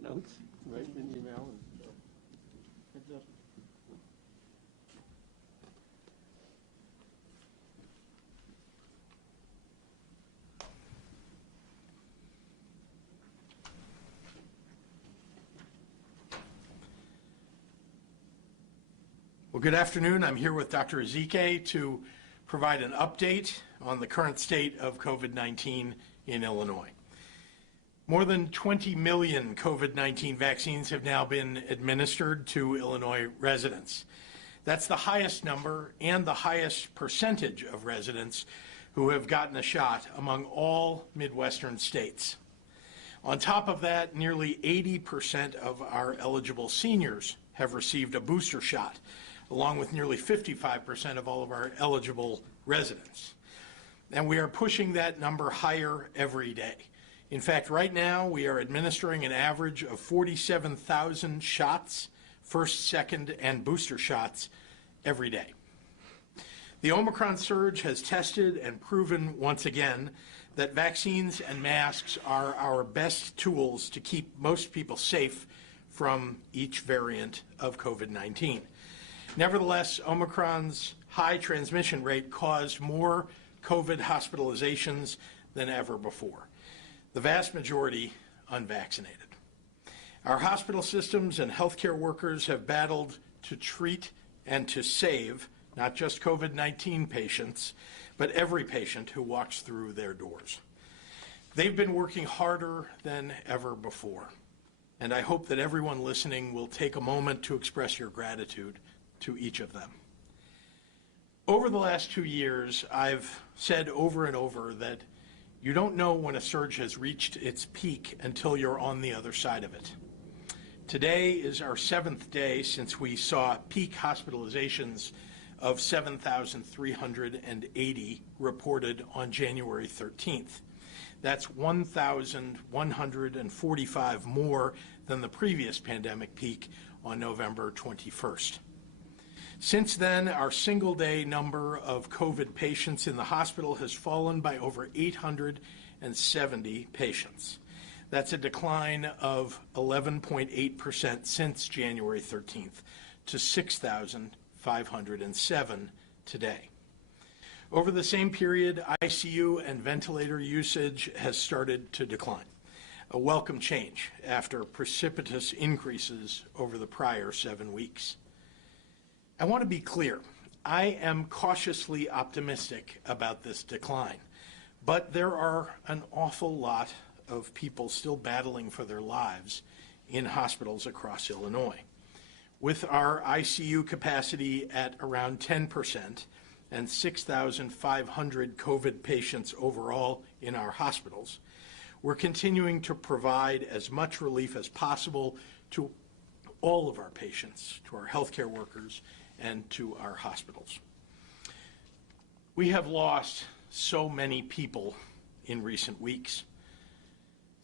Notes, right, in the email, and heads up. Well, good afternoon. I'm here with Dr. Zika to provide an update on the current state of COVID-19 in Illinois. More than 20 million COVID-19 vaccines have now been administered to Illinois residents. That's the highest number and the highest percentage of residents who have gotten a shot among all Midwestern states. On top of that, nearly 80% of our eligible seniors have received a booster shot, along with nearly 55% of all of our eligible residents. And we are pushing that number higher every day. In fact, right now, we are administering an average of 47,000 shots, first, second, and booster shots every day. The Omicron surge has tested and proven once again that vaccines and masks are our best tools to keep most people safe from each variant of COVID-19. Nevertheless, Omicron's high transmission rate caused more COVID hospitalizations than ever before, the vast majority unvaccinated. Our hospital systems and healthcare workers have battled to treat and to save not just COVID-19 patients, but every patient who walks through their doors. They've been working harder than ever before, and I hope that everyone listening will take a moment to express your gratitude to each of them. Over the last 2 years, I've said over and over that you don't know when a surge has reached its peak until you're on the other side of it. Today is our 7th day since we saw peak hospitalizations of 7,380 reported on January 13th. That's 1,145 more than the previous pandemic peak on November 21st. Since then, our single-day number of COVID patients in the hospital has fallen by over 870 patients. That's a decline of 11.8% since January 13th to 6,507 today. Over the same period, ICU and ventilator usage has started to decline, a welcome change after precipitous increases over the prior 7 weeks. I want to be clear. I am cautiously optimistic about this decline, but there are an awful lot of people still battling for their lives in hospitals across Illinois. With our ICU capacity at around 10% and 6,500 COVID patients overall in our hospitals, we're continuing to provide as much relief as possible to all of our patients, to our healthcare workers, and to our hospitals. We have lost so many people in recent weeks.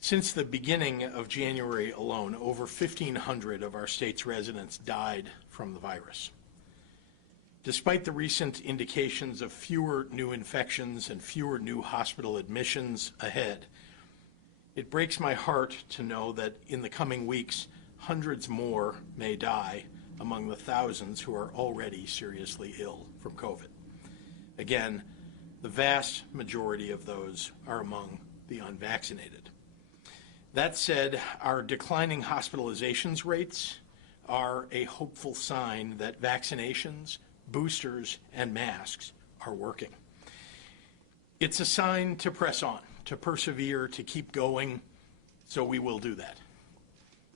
Since the beginning of January alone, over 1,500 of our state's residents died from the virus. Despite the recent indications of fewer new infections and fewer new hospital admissions ahead, it breaks my heart to know that in the coming weeks, hundreds more may die among the thousands who are already seriously ill from COVID. Again, the vast majority of those are among the unvaccinated. That said, our declining hospitalizations rates are a hopeful sign that vaccinations, boosters, and masks are working. It's a sign to press on, to persevere, to keep going, so we will do that.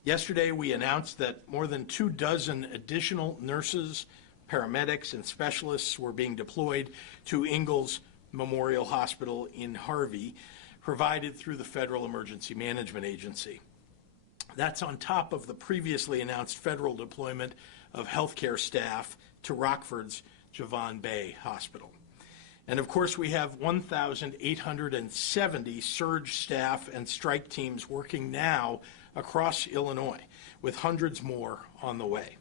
Yesterday, we announced that more than 24 additional nurses, paramedics, and specialists were being deployed to Ingalls Memorial Hospital in Harvey, provided through the Federal Emergency Management Agency. That's on top of the previously announced federal deployment of healthcare staff to Rockford's Javon Bay Hospital. And of course, we have 1,870 surge staff and strike teams working now across Illinois, with hundreds more on the way.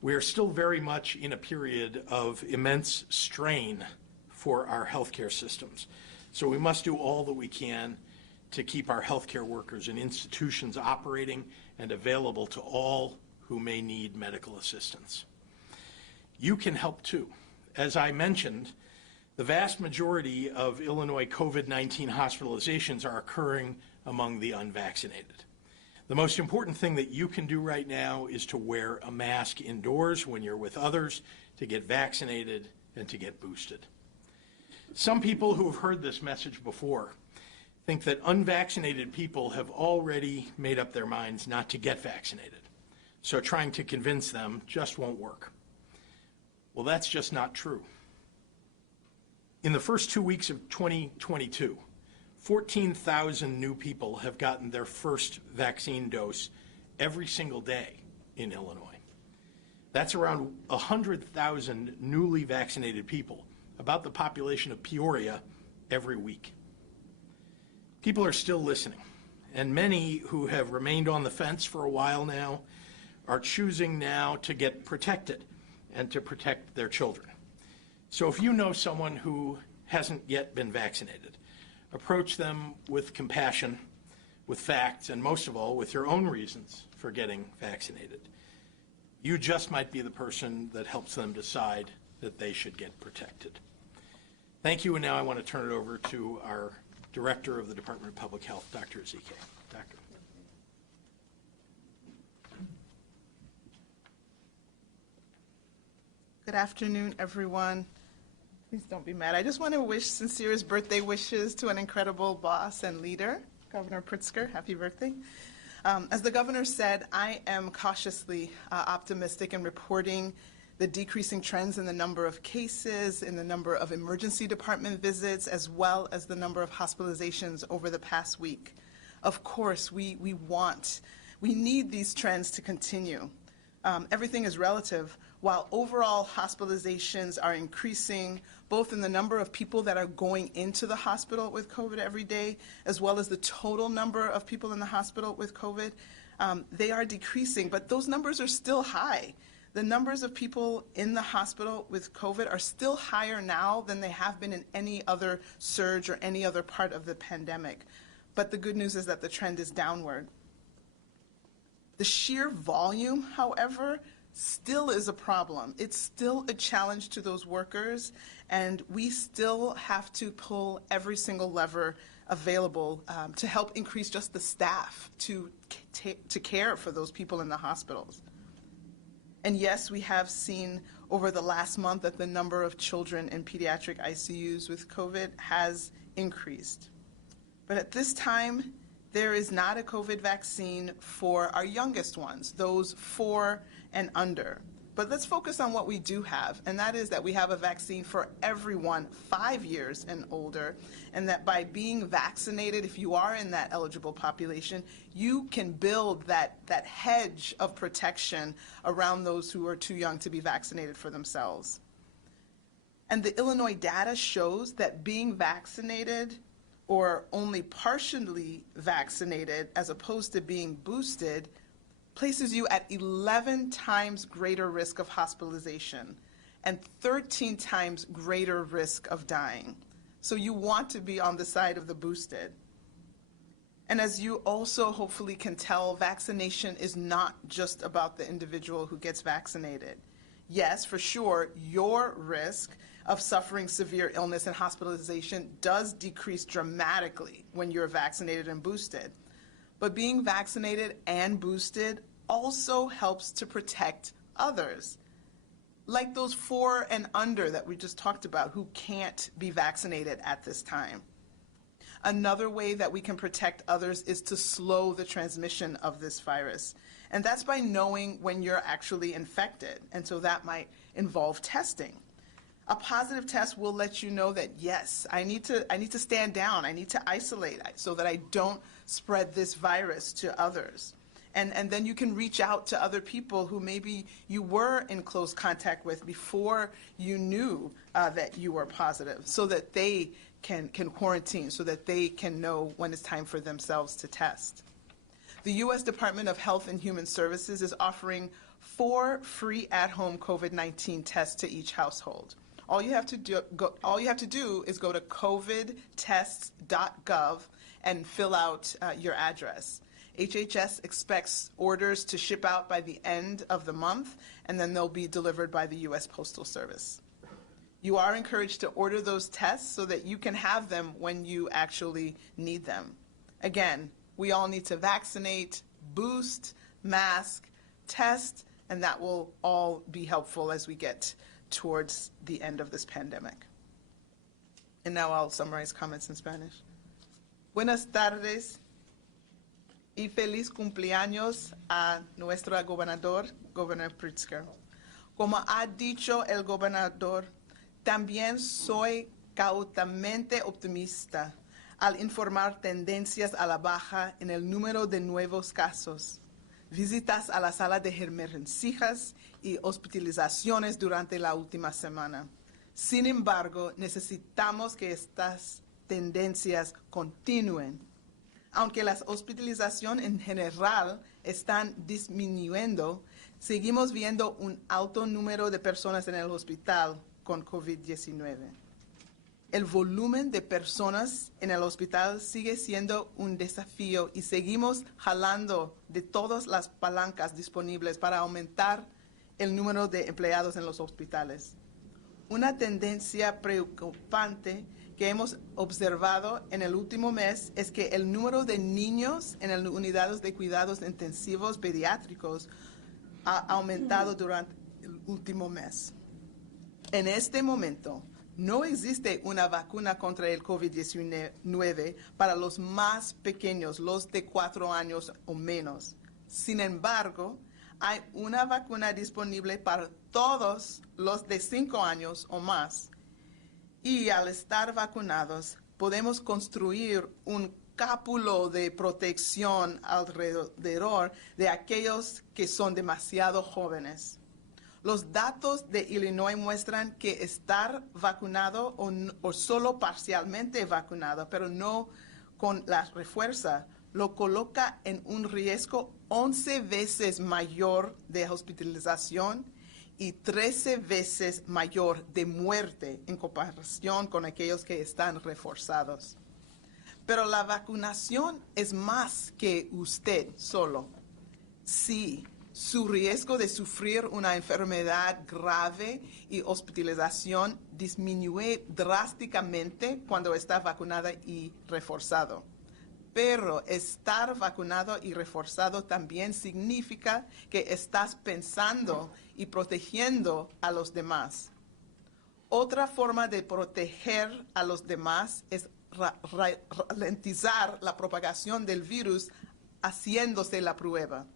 We are still very much in a period of immense strain for our healthcare systems, so we must do all that we can to keep our healthcare workers and institutions operating and available to all who may need medical assistance. You can help too. As I mentioned, the vast majority of Illinois COVID-19 hospitalizations are occurring among the unvaccinated. The most important thing that you can do right now is to wear a mask indoors when you're with others, to get vaccinated, and to get boosted. Some people who have heard this message before think that unvaccinated people have already made up their minds not to get vaccinated, so trying to convince them just won't work. Well, that's just not true. In the first 2 weeks of 2022, 14,000 new people have gotten their first vaccine dose every single day in Illinois. That's around 100,000 newly vaccinated people, about the population of Peoria, every week. People are still listening, and many who have remained on the fence for a while now are choosing now to get protected and to protect their children. So if you know someone who hasn't yet been vaccinated, approach them with compassion, with facts, and most of all, with your own reasons for getting vaccinated. You just might be the person that helps them decide that they should get protected. Thank you, and now I want to turn it over to our Director of the Department of Public Health, Dr. Zika. Doctor. Good afternoon, everyone. Please don't be mad. I just want to wish sincerest birthday wishes to an incredible boss and leader, Governor Pritzker. Happy birthday. As the governor said, I am cautiously optimistic in reporting the decreasing trends in the number of cases, in the number of emergency department visits, as well as the number of hospitalizations over the past week. Of course, we need these trends to continue. Everything is relative. While overall hospitalizations are increasing, both in the number of people that are going into the hospital with COVID every day, as well as the total number of people in the hospital with COVID, they are decreasing, but those numbers are still high. The numbers of people in the hospital with COVID are still higher now than they have been in any other surge or any other part of the pandemic. But the good news is that the trend is downward. The sheer volume, however, still is a problem. It's still a challenge to those workers, and we still have to pull every single lever available to help increase just the staff to care for those people in the hospitals. And yes, we have seen over the last month that the number of children in pediatric ICUs with COVID has increased. But at this time, there is not a COVID vaccine for our youngest ones, those 4 and under. But let's focus on what we do have, and that is that we have a vaccine for everyone 5 years and older, and that by being vaccinated, if you are in that eligible population, you can build that hedge of protection around those who are too young to be vaccinated for themselves. And the Illinois data shows that being vaccinated or only partially vaccinated as opposed to being boosted places you at 11 times greater risk of hospitalization and 13 times greater risk of dying. So you want to be on the side of the boosted. And as you also hopefully can tell, vaccination is not just about the individual who gets vaccinated. Yes, for sure, your risk of suffering severe illness and hospitalization does decrease dramatically when you're vaccinated and boosted. But being vaccinated and boosted also helps to protect others, like those 4 and under that we just talked about who can't be vaccinated at this time. Another way that we can protect others is to slow the transmission of this virus. And that's by knowing when you're actually infected. And so that might involve testing. A positive test will let you know that, yes, I need to stand down, I need to isolate so that I don't spread this virus to others. And then you can reach out to other people who maybe you were in close contact with before you knew that you were positive, so that they can quarantine, so that they can know when it's time for themselves to test. The U.S. Department of Health and Human Services is offering 4 free at-home COVID-19 tests to each household. All you have to do is go to covidtests.gov and fill out your address. HHS expects orders to ship out by the end of the month, and then they'll be delivered by the U.S. Postal Service. You are encouraged to order those tests so that you can have them when you actually need them. Again, we all need to vaccinate, boost, mask, test, and that will all be helpful as we get towards the end of this pandemic. And now I'll summarize comments in Spanish. Buenas tardes y feliz cumpleaños a nuestro gobernador, Governor Pritzker. Como ha dicho el gobernador, también soy cautamente optimista al informar tendencias a la baja en el número de nuevos casos, visitas a la sala de emergencias y hospitalizaciones durante la última semana. Sin embargo, necesitamos que estas tendencias continúen. Aunque las hospitalizaciones en general están disminuyendo, seguimos viendo un alto número de personas en el hospital con COVID-19. El volumen de personas en el hospital sigue siendo un desafío y seguimos jalando de todas las palancas disponibles para aumentar el número de empleados en los hospitales. Una tendencia preocupante que hemos observado en el último mes es que el número de niños en las unidades de cuidados intensivos pediátricos ha aumentado durante el último mes. En este momento, no existe una vacuna contra el COVID-19 para los más pequeños, los de 4 años o menos. Sin embargo, hay una vacuna disponible para todos los de 5 años o más. Y al estar vacunados, podemos construir un cápulo de protección alrededor de aquellos que son demasiado jóvenes. Los datos de Illinois muestran que estar vacunado o solo parcialmente vacunado, pero no con la refuerza, lo coloca en un riesgo 11 veces mayor de hospitalización y 13 veces mayor de muerte en comparación con aquellos que están reforzados. Pero la vacunación es más que usted solo. Sí, su riesgo de sufrir una enfermedad grave y hospitalización disminuye drásticamente cuando está vacunada y reforzado. Pero estar vacunado y reforzado también significa que estás pensando y protegiendo a los demás. Otra forma de proteger a los demás es ralentizar la propagación del virus haciéndose la prueba.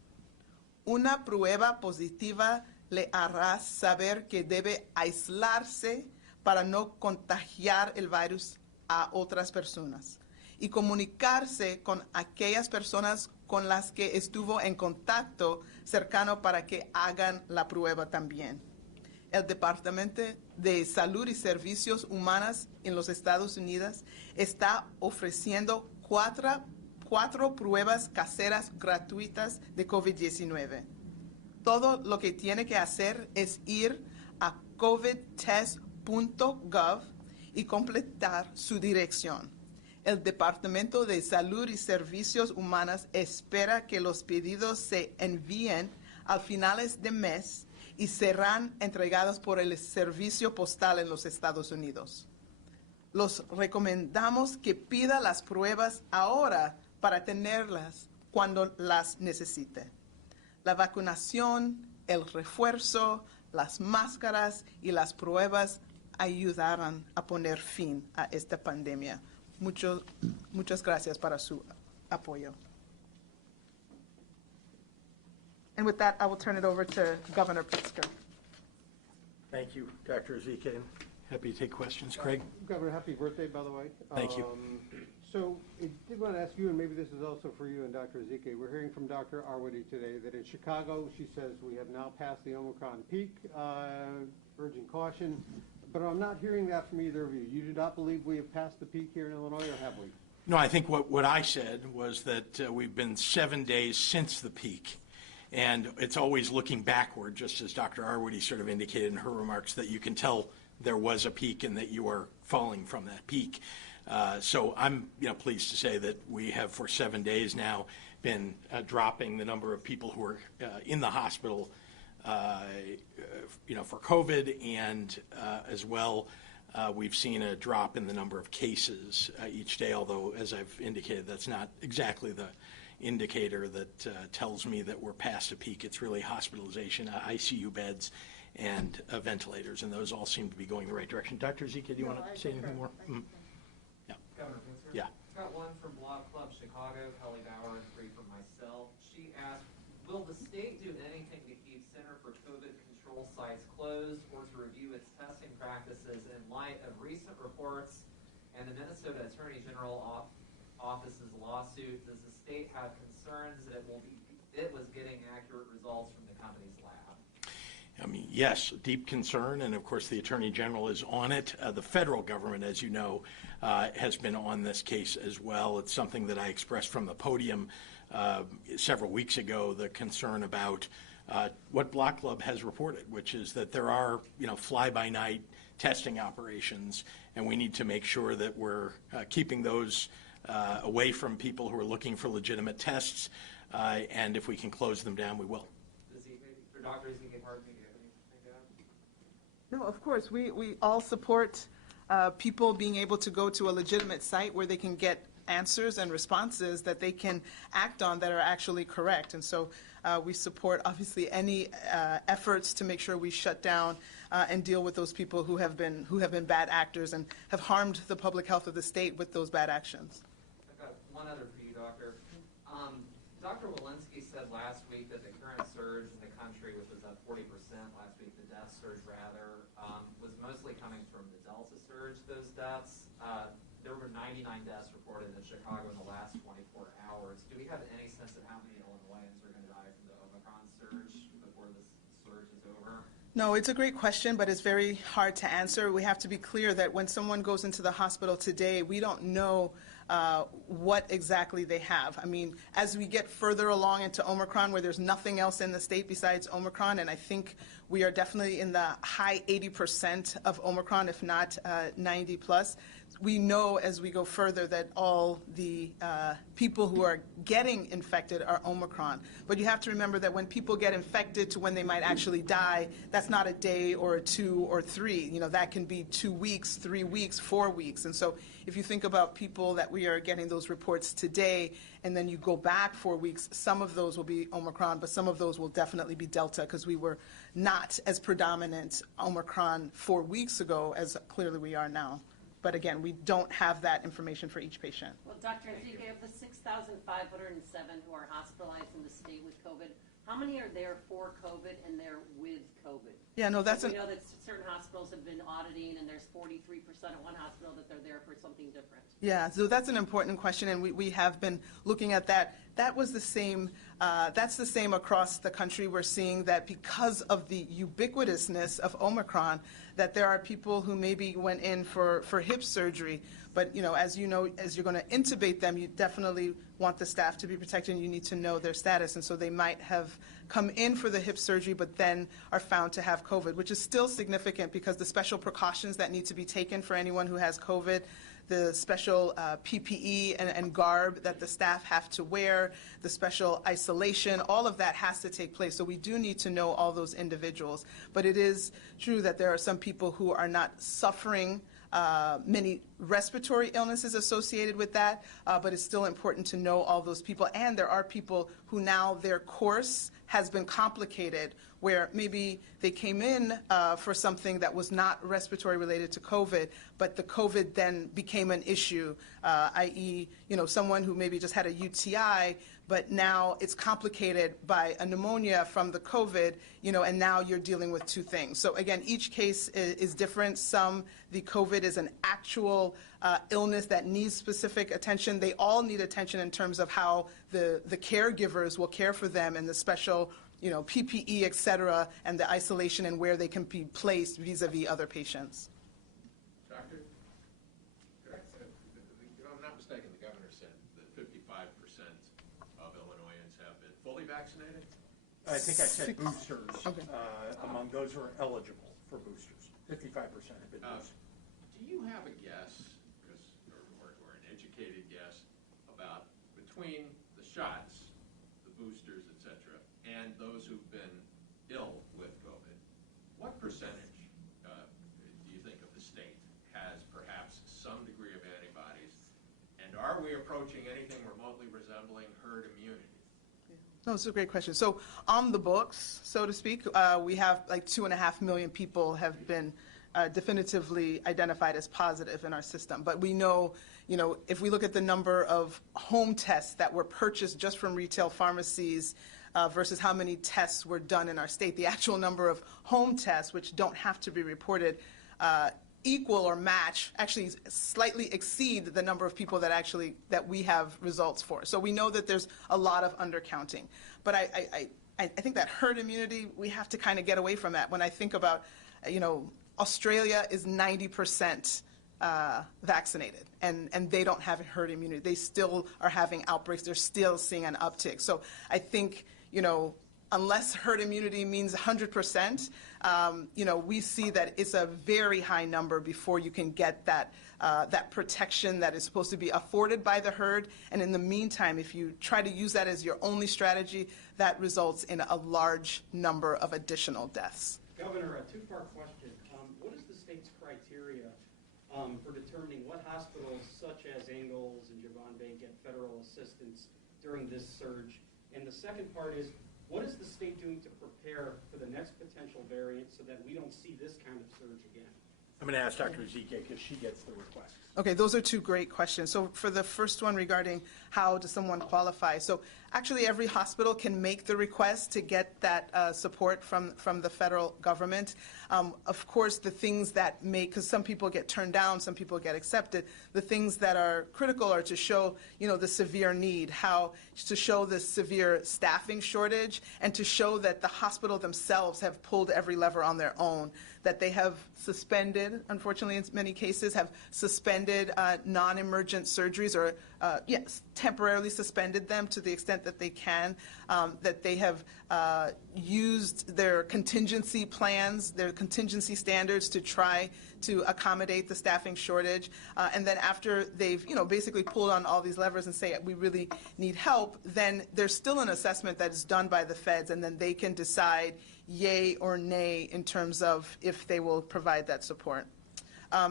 Una prueba positiva le hará saber que debe aislarse para no contagiar el virus a otras personas y comunicarse con aquellas personas con las que estuvo en contacto cercano para que hagan la prueba también. El Departamento de Salud y Servicios Humanos en los Estados Unidos está ofreciendo cuatro pruebas caseras gratuitas de COVID-19. Todo lo que tiene que hacer es ir a covidtest.gov y completar su dirección. El Departamento de Salud y Servicios Humanos espera que los pedidos se envíen a finales de mes y serán entregados por el Servicio Postal en los Estados Unidos. Los recomendamos que pida las pruebas ahora para tenerlas cuando las necesite. La vacunación, el refuerzo, las máscaras y las pruebas ayudarán a poner fin a esta pandemia. Muchas gracias para su apoyo. And with that, I will turn it over to Governor Pritzker. Thank you, Dr. Zika. Happy to take questions. Craig? Governor, happy birthday, by the way. Thank you. So I did want to ask you, and maybe this is also for you and Dr. Zika. We're hearing from Dr. Arwady today that in Chicago, she says we have now passed the Omicron peak, urging caution. But I'm not hearing that from either of you. You do not believe we have passed the peak here in Illinois, or have we? No, I think what I said was that we've been 7 days since the peak. And it's always looking backward, just as Dr. Arwady sort of indicated in her remarks, that you can tell there was a peak and that you are falling from that peak. So I'm pleased to say that we have for 7 days now been dropping the number of people who are in the hospital, for COVID, and as well, we've seen a drop in the number of cases each day, although, as I've indicated, that's not exactly the indicator that tells me that we're past a peak. It's really hospitalization, ICU beds, and ventilators, and those all seem to be going the right direction. Dr. Zika, do you want to say anything more? Yeah. Governor Pritzker? Yeah. Got one from Block Club Chicago, Kelly Bauer, and three from myself. She asked, will the state do anything to keep Center for COVID Control sites closed or to review its testing practices in light of recent reports and the Minnesota Attorney General Office's lawsuit? Does the state have concerns that it was getting accurate results from the company's lab? I mean, yes, deep concern, and of course the Attorney General is on it. The federal government, as you know, has been on this case as well. It's something that I expressed from the podium several weeks ago, the concern about what Block Club has reported, which is that there are, fly-by-night testing operations, and we need to make sure that we're keeping those away from people who are looking for legitimate tests, and if we can close them down, we will. For Dr. Zika, pardon me, do you have anything to add? No, of course, we all support people being able to go to a legitimate site where they can get answers and responses that they can act on that are actually correct. And so we support, obviously, any efforts to make sure we shut down and deal with those people who have been bad actors and have harmed the public health of the state with those bad actions. I've got one other for you, Doctor. Dr. Walensky said last week that the current surge in the country, which was up 40% last week, the death surge rather, was mostly coming from the Delta surge, those deaths. There were 99 deaths reported in Chicago in the last 24 hours. Do we have any sense of how many Illinoisans are going to die from the Omicron surge before this surge is over? No, it's a great question, but it's very hard to answer. We have to be clear that when someone goes into the hospital today, we don't know what exactly they have. I mean, as we get further along into Omicron, where there's nothing else in the state besides Omicron, and I think we are definitely in the high 80% of Omicron, if not 90 plus, we know as we go further that all the people who are getting infected are Omicron. But you have to remember that when people get infected to when they might actually die, that's not a day or a 2 or 3. That can be 2 weeks, 3 weeks, 4 weeks. And so if you think about people that we are getting those reports today, and then you go back 4 weeks, some of those will be Omicron, but some of those will definitely be Delta, because we were not as predominant Omicron 4 weeks ago as clearly we are now. But again, we don't have that information for each patient. Well, Dr. Zika, of the 6,507 who are hospitalized in the state with COVID, how many are there for COVID and they're with COVID? Yeah, no, that's we know that certain hospitals have been auditing, and there's 43% at one hospital that they're there for something different. Yeah, so that's an important question, and we have been looking at that. That was the same, that's the same across the country. We're seeing that because of the ubiquitousness of Omicron, that there are people who maybe went in for hip surgery, but as you're going to intubate them, you definitely want the staff to be protected, and you need to know their status. And so they might have come in for the hip surgery, but then are found to have COVID, which is still significant because the special precautions that need to be taken for anyone who has COVID, the special PPE and garb that the staff have to wear, the special isolation, all of that has to take place. So we do need to know all those individuals. But it is true that there are some people who are not suffering many respiratory illnesses associated with that, but it's still important to know all those people. And there are people who now their course has been complicated, where maybe they came in for something that was not respiratory related to COVID, but the COVID then became an issue, i.e., someone who maybe just had a UTI, but now it's complicated by a pneumonia from the COVID, and now you're dealing with two things. So again, each case is different. Some, the COVID is an actual illness that needs specific attention. They all need attention in terms of how the caregivers will care for them, and the special PPE, et cetera, and the isolation and where they can be placed vis-a-vis other patients. Doctor, if I'm not mistaken, the governor said that 55% of Illinoisans have been fully vaccinated? I think I said boosters, Okay. among those who are eligible for boosters. 55% have been boosted. Do you have a guess, or an educated guess, about between the shots boosters, et cetera, and those who've been ill with COVID, what percentage do you think of the state has perhaps some degree of antibodies? And are we approaching anything remotely resembling herd immunity? No, it's a great question. So on the books, so to speak, we have like 2.5 million people have been definitively identified as positive in our system. But we know, if we look at the number of home tests that were purchased just from retail pharmacies versus how many tests were done in our state, the actual number of home tests, which don't have to be reported, equal or match, actually slightly exceed the number of people that we have results for. So we know that there's a lot of undercounting. But I think that herd immunity, we have to kind of get away from that. When I think about, Australia is 90% vaccinated, and they don't have herd immunity. They still are having outbreaks. They're still seeing an uptick. So I think, unless herd immunity means 100%, we see that it's a very high number before you can get that protection that is supposed to be afforded by the herd. And in the meantime, if you try to use that as your only strategy, that results in a large number of additional deaths. Governor, a two-part question. What is the state's criteria for determining what hospitals such as Ingalls and Javon Bay get federal assistance during this surge? And the second part is, what is the state doing to prepare for the next potential variant so that we don't see this kind of surge again? I'm going to ask Dr. Zika because she gets the request. Okay, those are two great questions. So for the first one regarding how does someone qualify, so actually every hospital can make the request to get that support from the federal government. Of course, the things that because some people get turned down, some people get accepted, the things that are critical are to show, the severe need, to show the severe staffing shortage, and to show that the hospital themselves have pulled every lever on their own, that they have suspended, unfortunately in many cases, have suspended non-emergent surgeries or, temporarily suspended them to the extent that they can, that they have used their contingency plans, their contingency standards to try to accommodate the staffing shortage. And then after they've, basically pulled on all these levers and say, we really need help, then there's still an assessment that is done by the feds, and then they can decide yay or nay in terms of if they will provide that support.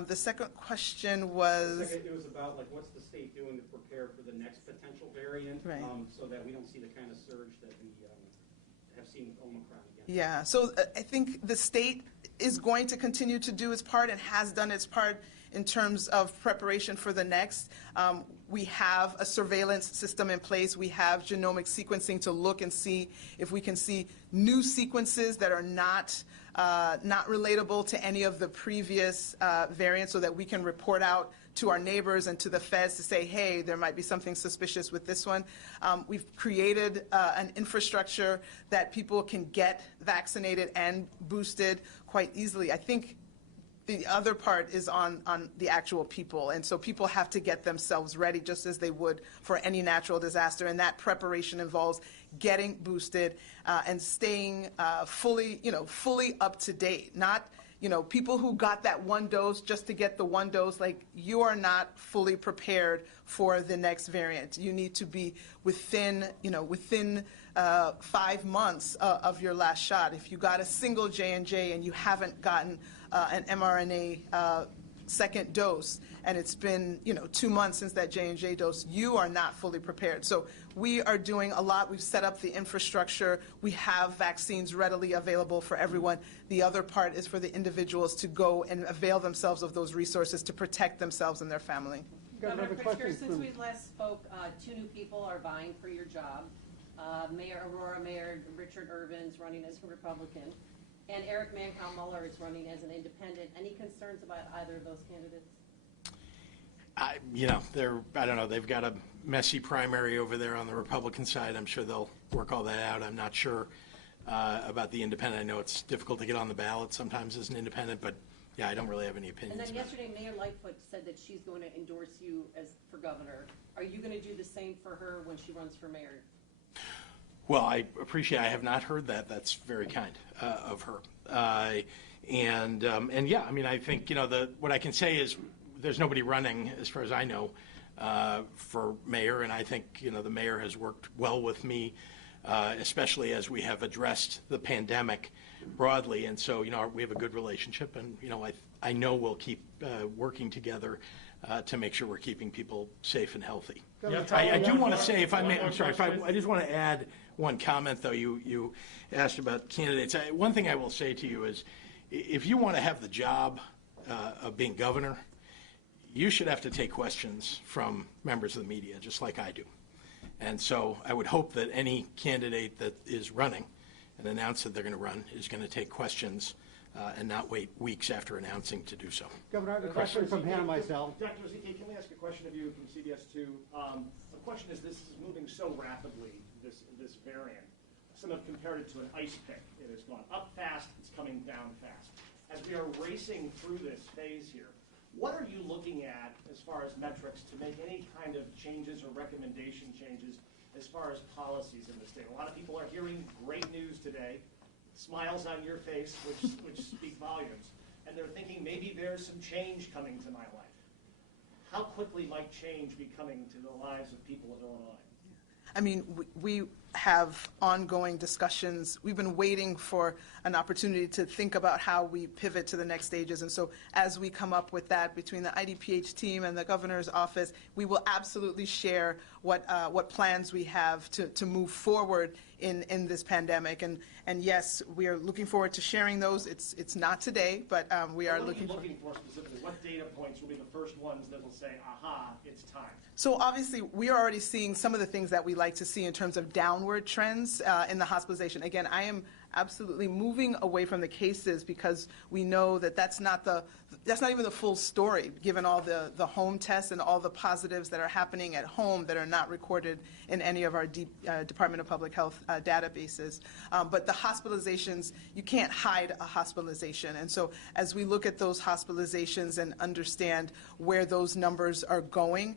The second question was... It was about, what's the state doing to prepare for the next potential variant, right, so that we don't see the kind of surge that we have seen with Omicron again? Yeah, so I think the state is going to continue to do its part and has done its part in terms of preparation for the next. We have a surveillance system in place. We have genomic sequencing to look and see if we can see new sequences that are not relatable to any of the previous variants, so that we can report out to our neighbors and to the feds to say, hey, there might be something suspicious with this one. We've created an infrastructure that people can get vaccinated and boosted quite easily. I think the other part is on the actual people, and so people have to get themselves ready just as they would for any natural disaster, and that preparation involves getting boosted and staying fully up to date. Not, people who got that one dose just to get the one dose, you are not fully prepared for the next variant. You need to be within 5 months of your last shot. If you got a single J&J and you haven't gotten an mRNA second dose, and it's been 2 months since that J&J dose, you are not fully prepared. So we are doing a lot. We've set up the infrastructure. We have vaccines readily available for everyone. The other part is for the individuals to go and avail themselves of those resources to protect themselves and their family. Governor Pritzker, since we last spoke, 2 new people are vying for your job. Mayor Aurora, Mayor Richard Irvin's running as a Republican, and Eric Mancow-Muller is running as an independent. Any concerns about either of those candidates? I don't know, they've got a messy primary over there on the Republican side. I'm sure they'll work all that out. I'm not sure about the independent. I know it's difficult to get on the ballot sometimes as an independent, but yeah, I don't really have any opinions. And then yesterday, Mayor Lightfoot said that she's going to endorse you for governor. Are you going to do the same for her when she runs for mayor? Well, I appreciate. I have not heard that. That's very kind of her. And yeah, I mean, I think what I can say is there's nobody running, as far as I know, for mayor, and I think the mayor has worked well with me especially as we have addressed the pandemic broadly. And so, we have a good relationship, and, I know we'll keep working together to make sure we're keeping people safe and healthy. I do want to say, if I may, I'm sorry, I just want to add one comment, though. You asked about candidates. One thing I will say to you is, if you want to have the job of being governor, you should have to take questions from members of the media, just like I do. And so I would hope that any candidate that is running and announce that they're going to run is going to take questions and not wait weeks after announcing to do so. Governor, I have a question from Hannah myself. Dr. Zika, can we ask a question of you from CBS2? The question is, this is moving so rapidly, this variant. Some have compared it to an ice pick. It has gone up fast, it's coming down fast. As we are racing through this phase here, what are you looking at as far as metrics to make any kind of changes or recommendation changes as far as policies in the state? A lot of people are hearing great news today, smiles on your face, which speak volumes, and they're thinking maybe there's some change coming to my life. How quickly might change be coming to the lives of people of Illinois? I mean, we have ongoing discussions. We've been waiting for an opportunity to think about how we pivot to the next stages. And so as we come up with that between the IDPH team and the governor's office, we will absolutely share what plans we have to move forward in this pandemic. And yes, we are looking forward to sharing those. It's not today, but we are looking for Specifically? What data points will be the first ones that will say, aha, it's time? So obviously, we are already seeing some of the things that we like to see in terms of downward trends in the hospitalization. Again, I am absolutely moving away from the cases because we know that that's not even the full story, given all the home tests and all the positives that are happening at home that are not recorded in any of our Department of Public Health databases. But the hospitalizations, you can't hide a hospitalization. And so as we look at those hospitalizations and understand where those numbers are going,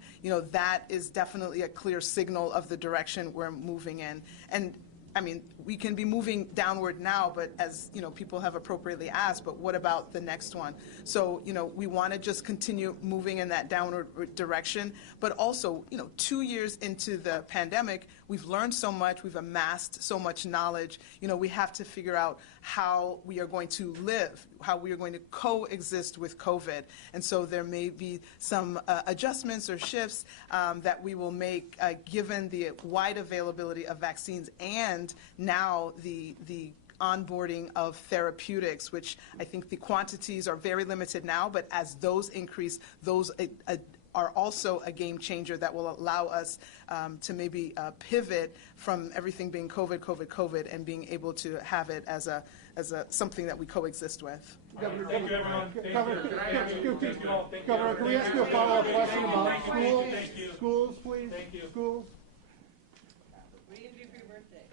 that is definitely a clear signal of the direction we're moving in. And I mean, we can be moving downward now, but as people have appropriately asked, but what about the next one? So, we want to just continue moving in that downward direction, but also, 2 years into the pandemic, we've learned so much, we've amassed so much knowledge. We have to figure out how we are going to live, how we are going to coexist with COVID. And so there may be some adjustments or shifts that we will make given the wide availability of vaccines and now the onboarding of therapeutics, which I think the quantities are very limited now, but as those increase, those are also a game changer that will allow us to maybe pivot from everything being COVID, and being able to have it as a something that we coexist with. Governor, Thank you, everyone. Governor, can we ask you a follow-up question about schools? Thank you. Schools, please. Thank you. Schools. What are you going to do for your birthday?